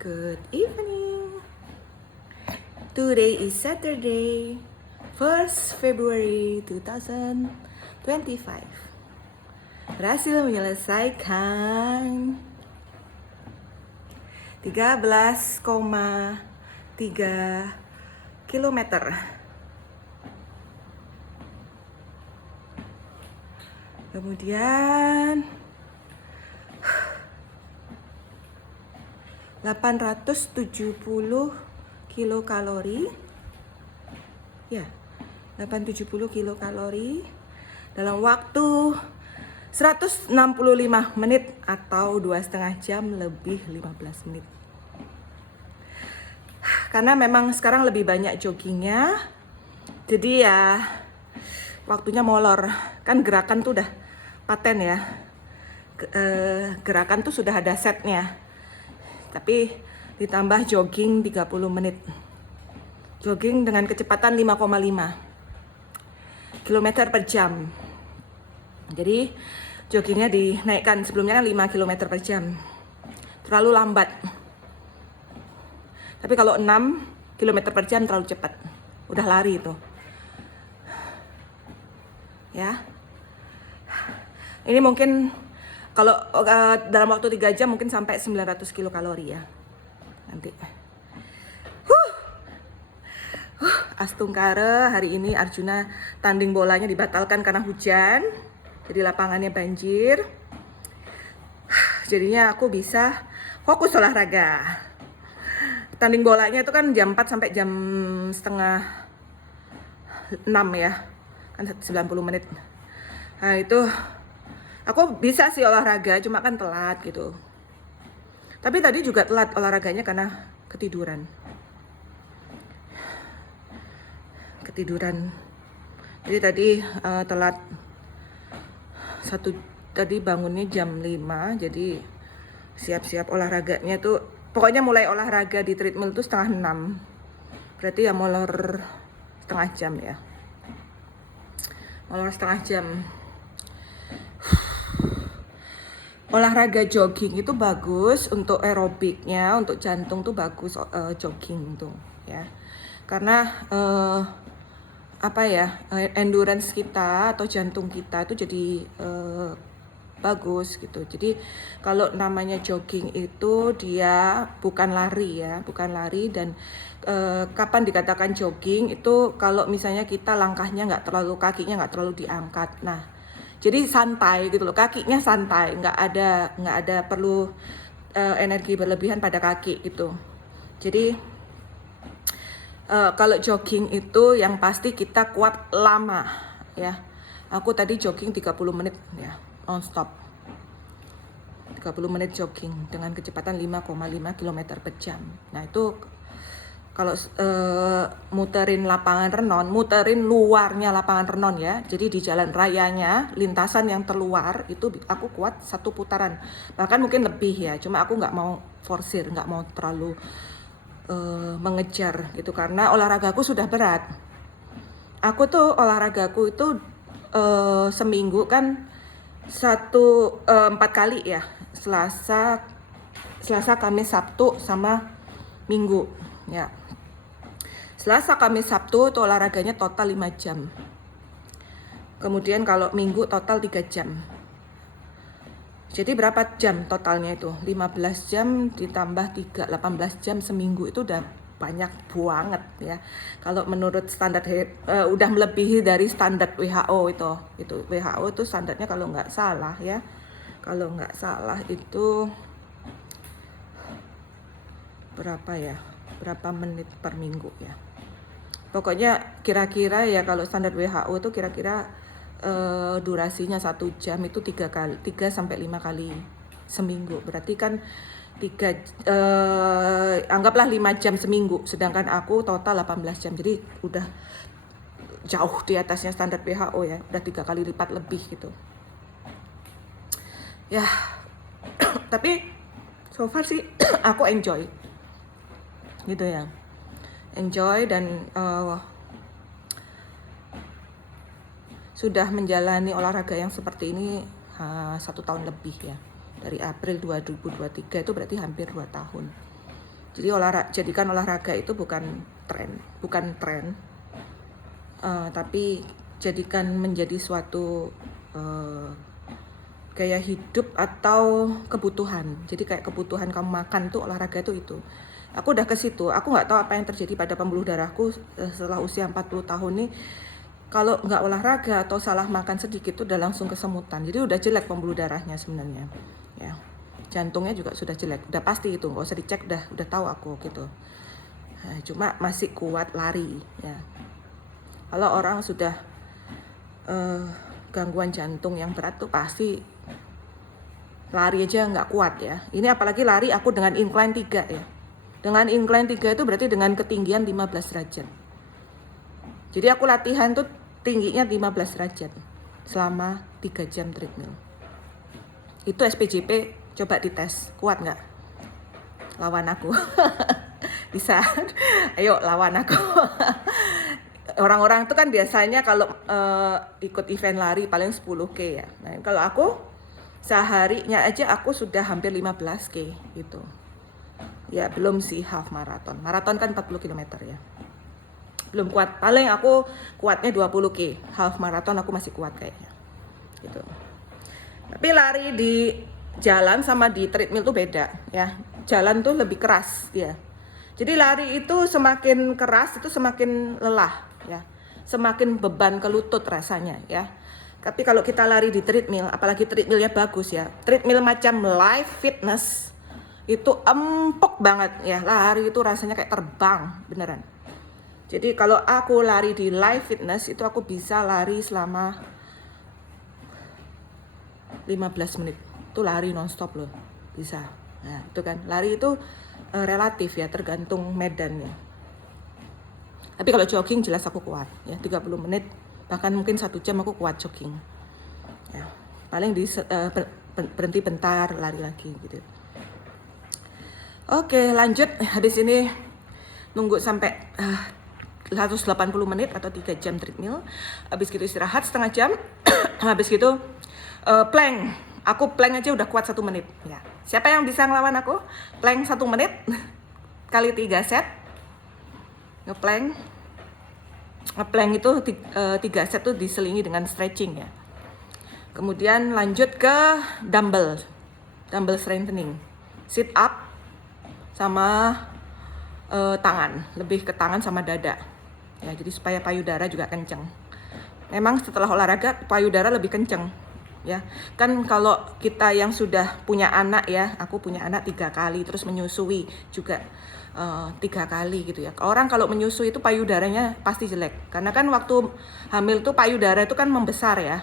Good evening. Today is Saturday, 1st February 2025. Berhasil menyelesaikan 13,3 kilometer. Kemudian 870 kilokalori. Ya, 870 kilokalori dalam waktu 165 menit atau 2,5 jam lebih 15 menit. Karena memang sekarang lebih banyak joggingnya, jadi ya waktunya molor. Kan gerakan tuh udah paten ya, gerakan tuh sudah ada setnya. Tapi ditambah jogging 30 menit. Jogging dengan kecepatan 5,5 km per jam. Jadi joggingnya dinaikkan, sebelumnya kan 5 km per jam. Terlalu lambat. Tapi kalau 6 km per jam terlalu cepat. Udah lari itu. Ya. Ini mungkin kalau dalam waktu 3 jam mungkin sampai 900 kilokalori ya. Nanti. Astungkara hari ini Arjuna tanding bolanya dibatalkan karena hujan. Jadi lapangannya banjir. Jadinya aku bisa fokus olahraga. Tanding bolanya itu kan jam 4 sampai jam setengah 6 ya. Kan 90 menit. Nah itu aku bisa sih olahraga, cuma kan telat gitu. Tapi tadi juga telat olahraganya karena ketiduran. Jadi tadi telat tadi bangunnya jam 5, jadi siap-siap olahraganya tuh. Pokoknya mulai olahraga di treadmill tuh setengah 6. Berarti ya molor setengah jam ya. Molor setengah jam. Olahraga jogging itu bagus untuk aerobiknya, untuk jantung tuh bagus jogging tuh ya. Karena endurance kita atau jantung kita itu jadi bagus gitu. Jadi kalau namanya jogging itu dia bukan lari ya, bukan lari. Dan kapan dikatakan jogging itu kalau misalnya kita langkahnya kakinya nggak terlalu diangkat. Nah, jadi santai gitu loh, kakinya santai, nggak ada perlu energi berlebihan pada kaki gitu. Jadi kalau jogging itu yang pasti kita kuat lama ya. Aku tadi jogging 30 menit ya, non-stop. 30 menit jogging dengan kecepatan 5,5 km per jam. Nah itu kalau muterin lapangan renon, muterin luarnya lapangan renon ya. Jadi di jalan rayanya, lintasan yang terluar itu aku kuat 1 putaran. Bahkan mungkin lebih ya, cuma aku nggak mau forsir, nggak mau terlalu mengejar gitu. Karena olahragaku sudah berat. Aku tuh olahragaku itu seminggu kan 4 kali ya. Selasa, Kamis, Sabtu sama Minggu ya. Selasa, Kamis, Sabtu itu olahraganya total 5 jam. Kemudian kalau Minggu total 3 jam. Jadi berapa jam totalnya itu? 15 jam ditambah 3, 18 jam seminggu itu udah banyak banget ya. Kalau menurut standar udah melebihi dari standar WHO itu. WHO itu standarnya kalau nggak salah ya. Kalau nggak salah itu berapa ya? Berapa menit per minggu ya? Pokoknya kira-kira ya kalau standar WHO itu kira-kira durasinya 1 jam itu 3 sampai 5 kali seminggu. Berarti kan anggaplah 5 jam seminggu, sedangkan aku total 18 jam. Jadi udah jauh di atasnya standar WHO ya, udah 3 kali lipat lebih gitu. Ya, tapi so far sih aku enjoy gitu ya. Enjoy dan sudah menjalani olahraga yang seperti ini 1 tahun lebih ya. Dari April 2023 itu berarti hampir 2 tahun. Jadi jadikan olahraga itu bukan tren, tapi jadikan menjadi suatu gaya hidup atau kebutuhan. Jadi kayak kebutuhan kamu makan tuh olahraga itu. Aku udah ke situ. Aku nggak tahu apa yang terjadi pada pembuluh darahku setelah usia 40 tahun nih. Kalau nggak olahraga atau salah makan sedikit tuh udah langsung kesemutan. Jadi udah jelek pembuluh darahnya sebenarnya. Ya. Jantungnya juga sudah jelek. Udah pasti itu, nggak usah dicek, udah tahu aku gitu. Nah, cuma masih kuat lari ya. Kalau orang sudah gangguan jantung yang berat tuh pasti lari aja nggak kuat ya. Ini apalagi lari aku dengan incline 3 ya. Dengan incline 3 itu berarti dengan ketinggian 15 derajat. Jadi aku latihan tuh tingginya 15 derajat selama 3 jam treadmill. Itu SPJP, coba dites, kuat nggak? Lawan aku. Bisa, ayo lawan aku. Orang-orang tuh kan biasanya kalau ikut event lari paling 10K ya. Nah kalau aku seharinya aja aku sudah hampir 15K gitu. Ya belum sih half marathon. Marathon kan 40 km ya. Belum kuat. Paling aku kuatnya 20K. Half marathon aku masih kuat kayaknya. Gitu. Tapi lari di jalan sama di treadmill tuh beda ya. Jalan tuh lebih keras ya. Jadi lari itu semakin keras itu semakin lelah ya. Semakin beban ke lutut rasanya ya. Tapi kalau kita lari di treadmill, apalagi treadmillnya bagus ya. Treadmill macam Live Fitness itu empuk banget ya. Lari itu rasanya kayak terbang beneran. Jadi kalau aku lari di Live Fitness itu aku bisa lari selama 15 menit. Itu lari nonstop loh. Bisa. Nah, itu kan lari itu relatif ya, tergantung medannya. Tapi kalau jogging jelas aku kuat ya, 30 menit bahkan mungkin 1 jam aku kuat jogging. Ya. Paling berhenti bentar, lari lagi gitu. Oke, lanjut. Habis ini nunggu sampai 180 menit atau 3 jam treadmill. Habis gitu istirahat setengah jam. Habis gitu plank. Aku plank aja udah kuat 1 menit. Ya. Siapa yang bisa ngelawan aku? Plank 1 menit kali 3 set. Ngeplank. Ngeplank itu 3 set tuh diselingi dengan stretching ya. Kemudian lanjut ke dumbbell strengthening. Sit up sama tangan, lebih ke tangan sama dada. Ya, jadi supaya payudara juga kenceng. Memang setelah olahraga payudara lebih kenceng. Ya, kan kalau kita yang sudah punya anak ya, aku punya anak 3 kali, terus menyusui juga 3 kali gitu ya. Orang kalau menyusui itu payudaranya pasti jelek, karena kan waktu hamil tuh payudara itu kan membesar ya.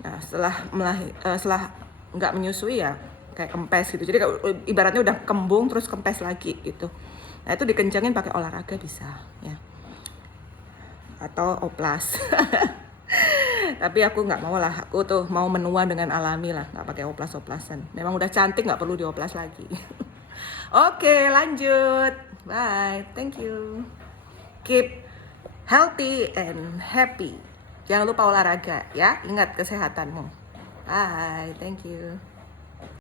Nah, setelah nggak menyusui ya kayak kempes gitu. Jadi ibaratnya udah kembung terus kempes lagi gitu. Nah, itu dikencangin pakai olahraga bisa ya. Atau oplas. Tapi aku nggak mau lah, aku tuh mau menua dengan alami lah, nggak pakai oplas-oplasan. Memang udah cantik, nggak perlu dioplas lagi. Oke, lanjut. Bye, thank you. Keep healthy and happy. Jangan lupa olahraga ya, ingat kesehatanmu. Bye, thank you.